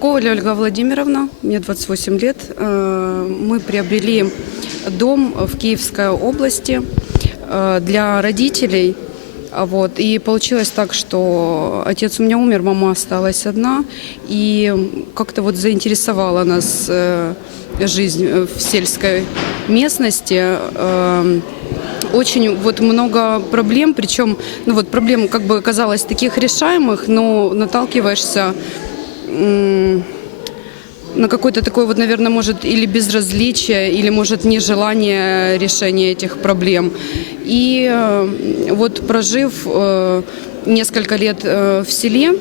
Коваль Ольга Владимировна, мне 28 лет. Э, Мы приобрели дом в Киевской области э, для родителей. А Вот. И получилось так, что отец у меня умер, мама осталась одна. И как-то вот заинтересовала нас э, жизнь в сельской местности. Очень вот много проблем, причем, ну вот проблем как бы казалось таких решаемых, но наталкиваешься на какое-то такое вот, наверное, может или безразличие, или может нежелание решения этих проблем. И э, вот прожив э, несколько лет э, в селе,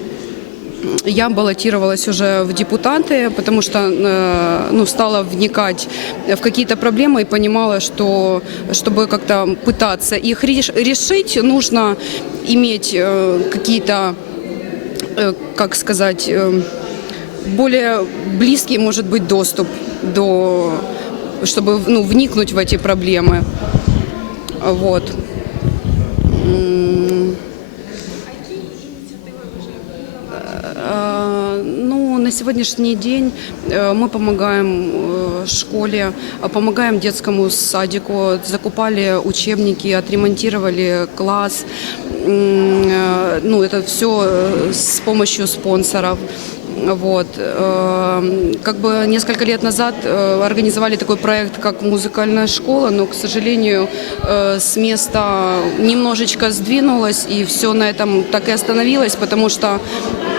я баллотировалась уже в депутаты, потому что ну, стала вникать в какие-то проблемы и понимала, что чтобы как-то пытаться их реш- решить, нужно иметь какие-то, как сказать, более близкий, может быть, доступ до, чтобы ну, вникнуть в эти проблемы. Вот. Э, Ну, на сегодняшний день э, мы помогаем э, школе, помогаем детскому садику, закупали учебники, отремонтировали класс. Ну, это все с помощью спонсоров. Вот. Э, Как бы несколько лет назад э, организовали такой проект, как музыкальная школа, но, к сожалению, э, с места немножечко сдвинулось, и все на этом так и остановилось, потому что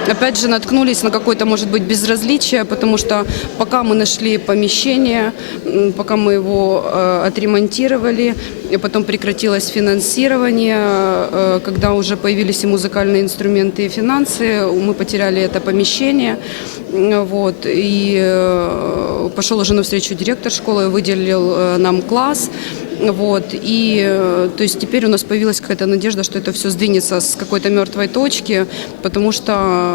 опять же наткнулись на какое-то, может быть, безразличие, потому что пока мы нашли помещение, пока мы его э, отремонтировали, и потом прекратилось финансирование, э, когда уже появились и музыкальные инструменты, и финансы, мы потеряли это помещение. Вот, и э, пошел уже навстречу директор школы, выделил э, нам класс. Вот, и э, то есть теперь у нас появилась какая-то надежда, что это все сдвинется с какой-то мертвой точки, потому что,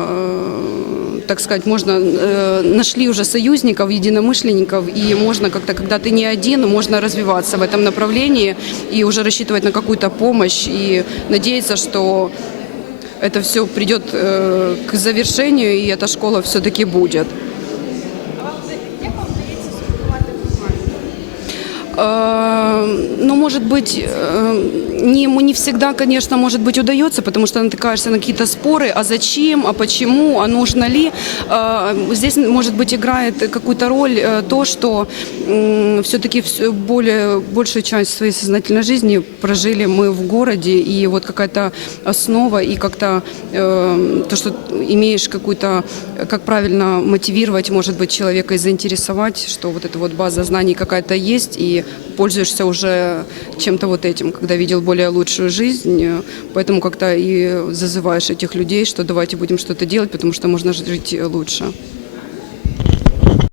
э, так сказать, можно, э, нашли уже союзников, единомышленников, и можно как-то, когда ты не один, можно развиваться в этом направлении и уже рассчитывать на какую-то помощь и надеяться, что это все придет к завершению, и эта школа все-таки будет. Э, Ну, может быть, э, не, не всегда, конечно, может быть, удается, потому что натыкаешься на какие-то споры, а зачем, а почему, а нужно ли. Э, Здесь, может быть, играет какую-то роль э, то, что все-таки более, большую часть своей сознательной жизни прожили мы в городе, и вот какая-то основа, и как-то э, то, что имеешь какую-то, как правильно мотивировать, может быть, человека и заинтересовать, что вот эта вот база знаний какая-то есть, и пользуешься уже чем-то вот этим, когда видел более лучшую жизнь, э, поэтому как-то и зазываешь этих людей, что давайте будем что-то делать, потому что можно жить лучше.